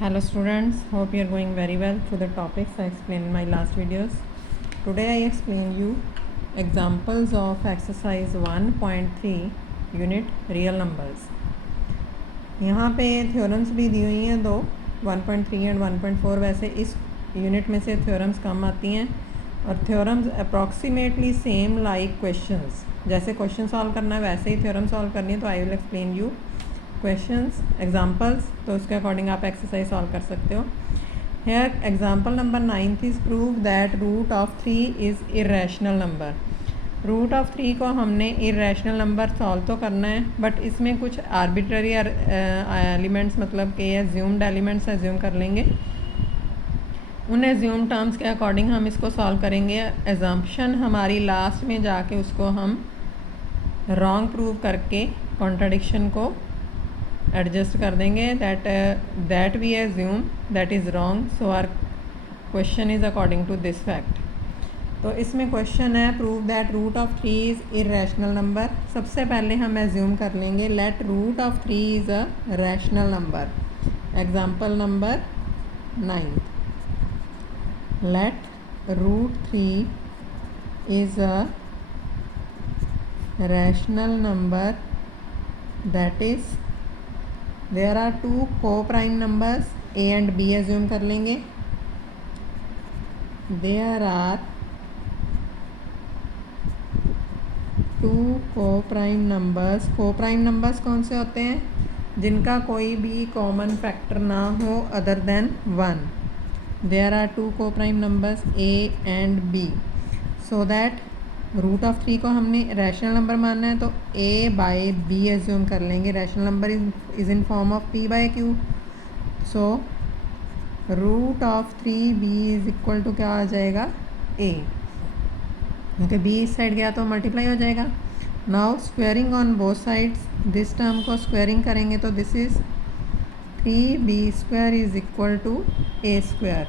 Hello students, hope you are going very well through the topics I explained in my last videos. Today I explain you examples of exercise 1.3 unit real numbers. यहाँ पे theorems भी दी हुई हैं दो 1.3 and 1.4। वैसे इस unit में से थ्योरम्स कम आती हैं और theorems approximately same like questions. जैसे क्वेश्चन सॉल्व करना है वैसे ही थ्योरम सॉल्व करनी है, तो I will explain you questions examples, तो उसके अकॉर्डिंग आप एक्सरसाइज सॉल्व कर सकते हो। Here example number 9 is prove that root of 3 is irrational number. Root of 3 को हमने इरेशनल नंबर सॉल्व तो करना है, बट इसमें कुछ आर्बिट्ररी एलिमेंट्स मतलब कि एज्यूम्ड एलिमेंट्स एज्यूम कर लेंगे। उन एज्यूम टर्म्स के अकॉर्डिंग हम इसको सॉल्व करेंगे। एजम्पशन हमारी लास्ट में जाके उसको हम रॉन्ग प्रूव करके कॉन्ट्राडिक्शन को एडजस्ट कर देंगे। That we assume that is wrong, so our question is according to this fact. तो इसमें क्वेश्चन है prove that root of 3 is irrational number. सबसे पहले हम एज्यूम कर लेंगे let root of 3 is a rational number. Example number 9, let root 3 is a rational number that is there are two coprime numbers a and b assume कर लेंगे। There are two coprime numbers. Coprime numbers कौन से होते हैं? जिनका कोई भी common factor ना हो other than 1। There are two coprime numbers a and b, so that root of 3 को हमने रैशनल नंबर मानना है तो a बाई b एज्यूम कर लेंगे। Rational number is in form of p by q, so root of 3b is equal to क्या आ जाएगा? a, क्योंकि b इस साइड गया तो मल्टीप्लाई हो जाएगा। Now squaring on both sides, this term को स्क्वेयरिंग करेंगे तो this is 3b square is equal to a square.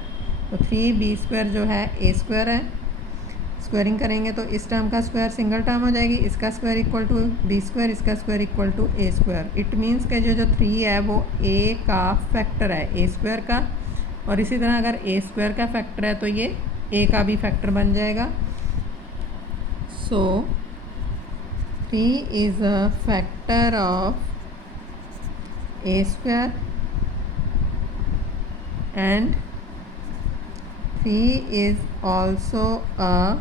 तो 3b स्क्वायर जो है a स्क्वायर है। स्क्वायरिंग करेंगे तो इस टर्म का स्क्वायर सिंगल टर्म हो जाएगी, इसका square equal to b square, इसका square equal to a square. It means के जो 3 है वो ए का फैक्टर है ए स्क्वायर का, और इसी तरह अगर ए स्क्वायर का फैक्टर है तो ये ए का भी फैक्टर बन जाएगा। So 3 is a factor of a square and 3 is also a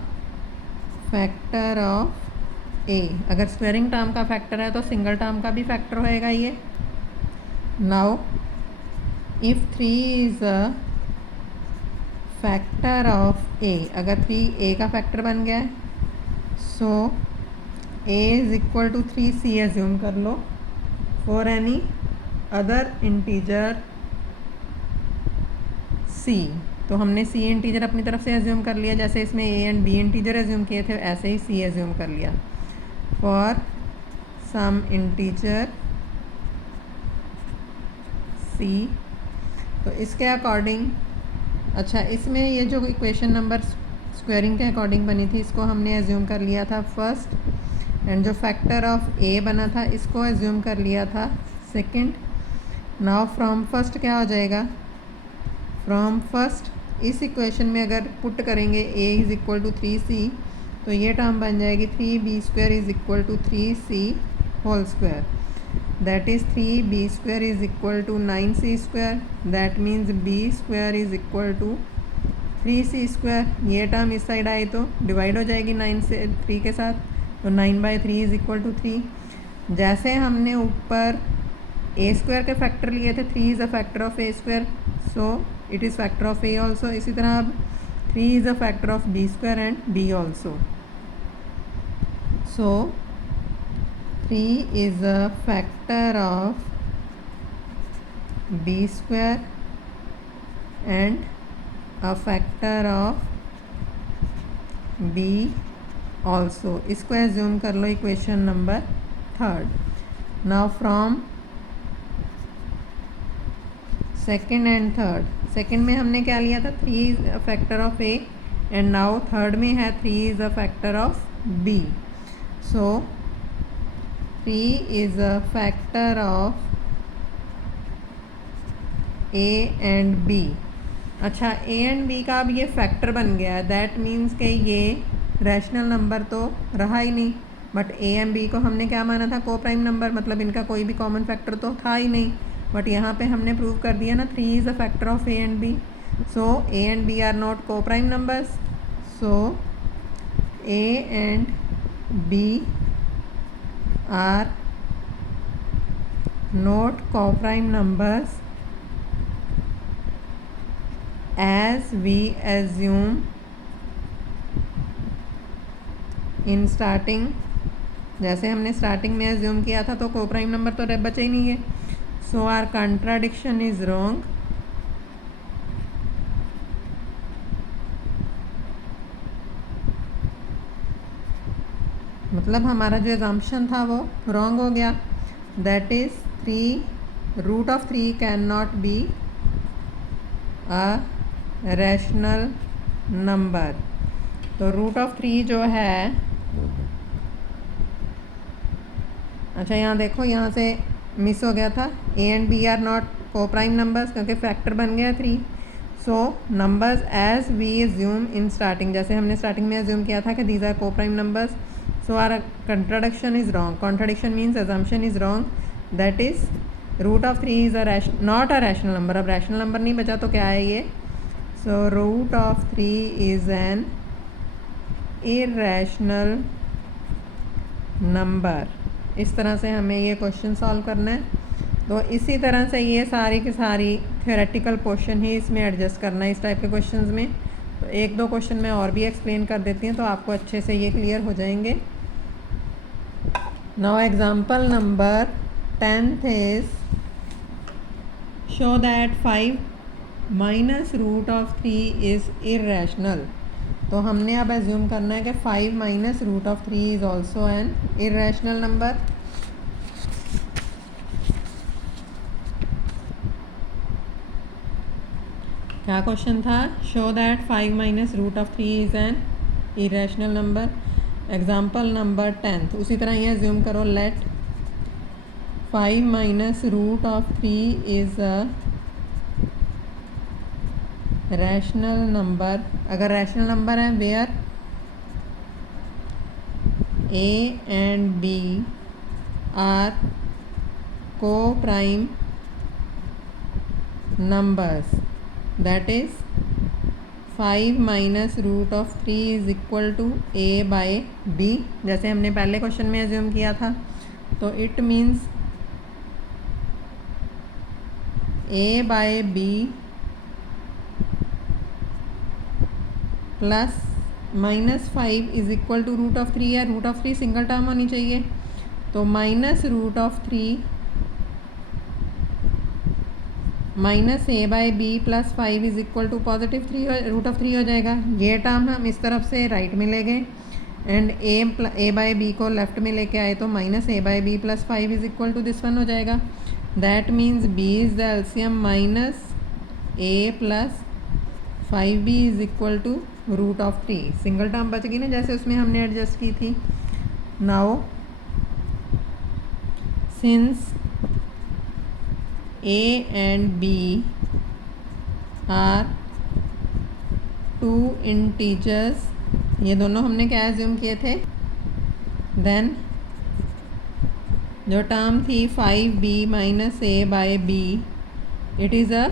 factor of a. अगर स्क्वेयरिंग टर्म का फैक्टर है तो सिंगल टर्म का भी फैक्टर होएगा ये। Now if 3 is a factor of a, अगर 3 ए का फैक्टर बन गया है so a is equal to 3c assume कर लो for any other integer c। तो हमने c इंटीजर अपनी तरफ से एज्यूम कर लिया, जैसे इसमें a and b integer assume किए थे ऐसे ही c एज्यूम कर लिया फॉर सम इंटीजर c। तो इसके अकॉर्डिंग अच्छा, इसमें ये जो इक्वेशन नंबर स्क्वेयरिंग के अकॉर्डिंग बनी थी इसको हमने एज्यूम कर लिया था फर्स्ट, एंड जो फैक्टर ऑफ a बना था इसको एज्यूम कर लिया था सेकंड। नाउ फ्रॉम फर्स्ट क्या हो जाएगा? फ्रॉम फर्स्ट इस इक्वेशन में अगर पुट करेंगे a is equal to 3c तो ये टर्म बन जाएगी 3b square is equal to 3c whole square. That is 3b square is equal to 9c square. That means b square is equal to 3c square. ये term इस side आए तो divide हो जाएगी 9 से 3 के साथ, तो 9/3 इज़ इक्वल टू 3। जैसे हमने ऊपर a स्क्वायर के फैक्टर लिए थे, 3 is a factor of a square, so it is factor of a also। इसी तरह अब 3 is a factor of b square and b also, so 3 is a factor of b square and a factor of b also। इसको assume कर लो equation number 3rd। Now from second and third, second में हमने क्या लिया था? 3 is a factor of a, and now third में है 3 is a factor of b, so 3 is a factor of a and b. अच्छा, ए एंड बी का अब ये फैक्टर बन गया है, दैट मीन्स कि ये रैशनल नंबर तो रहा ही नहीं, बट ए एंड बी को हमने क्या माना था, को प्राइम नंबर, मतलब इनका कोई भी कॉमन फैक्टर तो था ही नहीं। बट यहाँ पे हमने प्रूव कर दिया ना, 3 is a factor of a and b, so a and b are not coprime numbers, so a and b are not co-prime numbers as we assume in starting। जैसे हमने starting में assume किया था तो co-prime number तो बचे ही नहीं है, so our contradiction is wrong. मतलब हमारा जो एजम्पशन था वो रॉन्ग हो गया, that is 3 root of 3 can not be a rational number. तो रूट ऑफ 3 जो है, अच्छा यहाँ देखो, यहाँ से मिस हो गया था, a and b are not coprime numbers, क्योंकि फैक्टर बन गया 3। So numbers as we assume in starting, जैसे हमने स्टार्टिंग में एज्यूम किया था कि these are coprime numbers, so our contradiction is wrong. Contradiction means assumption is wrong, that is root of 3 is not a rational number. अब rational number नहीं बचा तो क्या है ये, so root of 3 is an irrational number. इस तरह से हमें ये क्वेश्चन सॉल्व करना है। तो इसी तरह से ये सारी की सारी थ्योरेटिकल क्वेश्चन ही इसमें एडजस्ट करना है इस टाइप के क्वेश्चंस में। तो एक दो क्वेश्चन मैं और भी एक्सप्लेन कर देती हूँ तो आपको अच्छे से ये क्लियर हो जाएंगे। Now example number 10 is show that 5 minus root of 3 is irrational. तो हमने अब एज्यूम करना है कि 5 minus root of 3 is also an irrational number. क्या क्वेश्चन था, show that 5 minus root of 3 is an irrational number. Example number 10, उसी तरह ये एज्यूम करो, let 5 minus root of 3 is a rational number. अगर रैशनल नंबर है where a and b are coprime numbers, that is 5 minus root of 3 is equal to a by b, जैसे हमने पहले question में assume किया था। तो it means a by b plus -5 is equal to root of 3 है, root of 3 single term होनी चाहिए, तो minus root of 3 minus a by b plus 5 is equal to positive 3 root of 3 हो जाएगा। ये टर्म हम इस तरफ से राइट में ले गए एंड ए बाई बी को लेफ्ट में लेके आए, तो minus a by b plus 5 is equal to this one हो जाएगा। That means b is the LCM minus a plus 5b is equal to root of 3। Single term बच गई ना, जैसे उसमें हमने एडजस्ट की थी। Now since a and b are 2 integers, ये दोनों हमने क्या एज्यूम किए थे, देन जो टर्म थी 5b minus a by b, it is a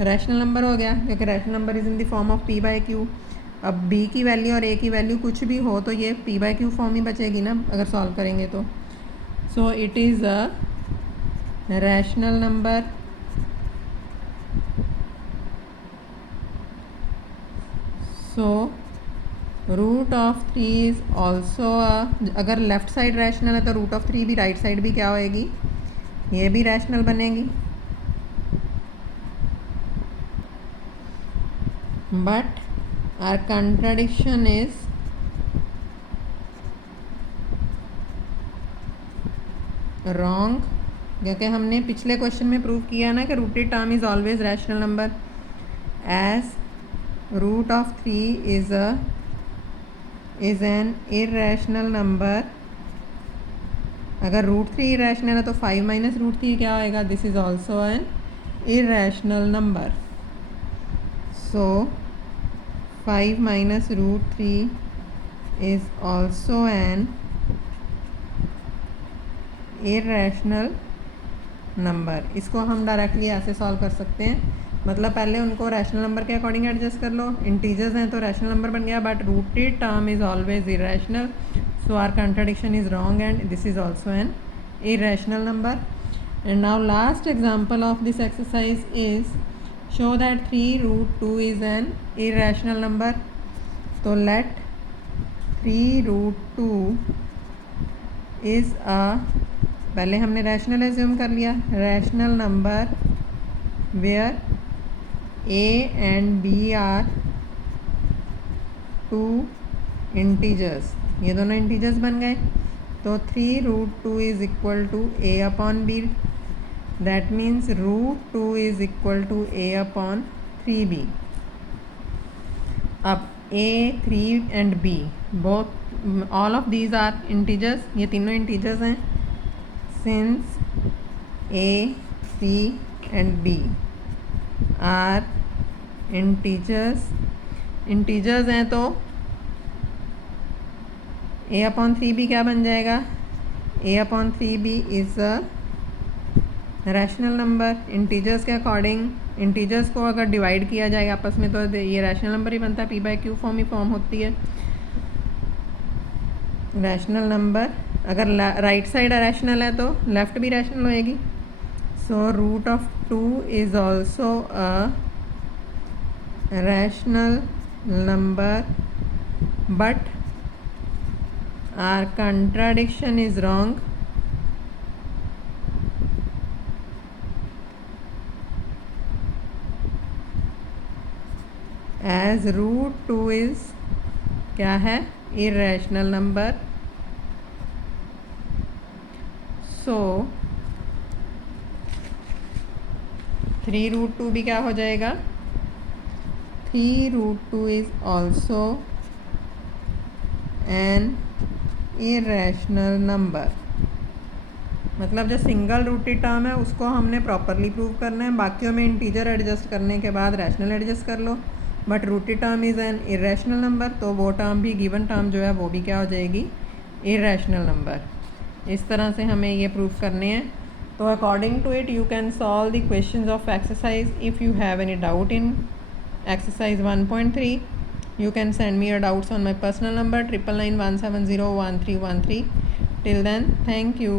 rational number हो गया, क्योंकि rational number is in the form of p by q. अब b की वैल्यू और a की वैल्यू कुछ भी हो तो ये p बाई क्यू फॉर्म ही बचेगी ना अगर सॉल्व करेंगे तो। So it is a rational number. So root of 3 is also अगर लेफ़्ट साइड रैशनल है तो रूट ऑफ 3 भी राइट साइड भी क्या होएगी, ये भी रैशनल बनेगी। But our contradiction is wrong, क्योंकि हमने पिछले क्वेश्चन में प्रूव किया ना कि rooted term is always rational number, as root of 3 is an irrational number. अगर रूट 3 इरैशनल है तो 5 माइनस रूट 3 क्या होएगा, this is also an irrational number. So 5 minus root 3 is also an irrational number. इसको हम directly ऐसे solve कर सकते हैं, मतलब पहले उनको रैशनल नंबर के अकॉर्डिंग एडजस्ट कर लो. इंटीजर्स हैं तो रैशनल नंबर बन गया, but rooted term is always irrational, so our contradiction is wrong and this is also an irrational number. And now last example of this exercise is show that 3 root 2 is an irrational number. So let 3 root 2 is a, पहले हमने rational assume कर लिया, rational number where a and b are 2 integers. ये दोनों integers बन गए. तो 3 root 2 is equal to a upon b. That means root 2 is equal to a upon 3b. अब a, 3 and b both all of these are integers. ये तीनों integers हैं. Since a, c and b are integers हैं तो a upon 3b क्या बन जाएगा? a upon 3b is a rational number. Integers के अकॉर्डिंग, इंटीजर्स को अगर डिवाइड किया जाएगा आपस में तो ये रैशनल नंबर ही बनता है. p बाई क्यू फॉर्म ही फॉर्म होती है रैशनल नंबर. अगर राइट साइड रैशनल है तो लेफ़्ट भी रैशनल होएगी. So root of 2 is also a rational number, but our contradiction is wrong. As root 2 is क्या है? irrational number. So 3 root 2 भी क्या हो जाएगा? 3 root 2 is also an irrational number. मतलब जो सिंगल रूटेड टर्म है उसको हमने प्रॉपरली प्रूव करना है, बाकियों में इंटीजर एडजस्ट करने के बाद रैशनल एडजस्ट कर लो. But rooted term is an irrational number, तो वो टर्म भी, गिवन टर्म जो है वो भी क्या हो जाएगी? Irrational number. इस तरह से हमें ये प्रूव करने हैं. तो according to it you can solve the questions of exercise. If you have any doubt in exercise 1.3 you can send me your doubts on my personal number 9991701313. Till then, thank you.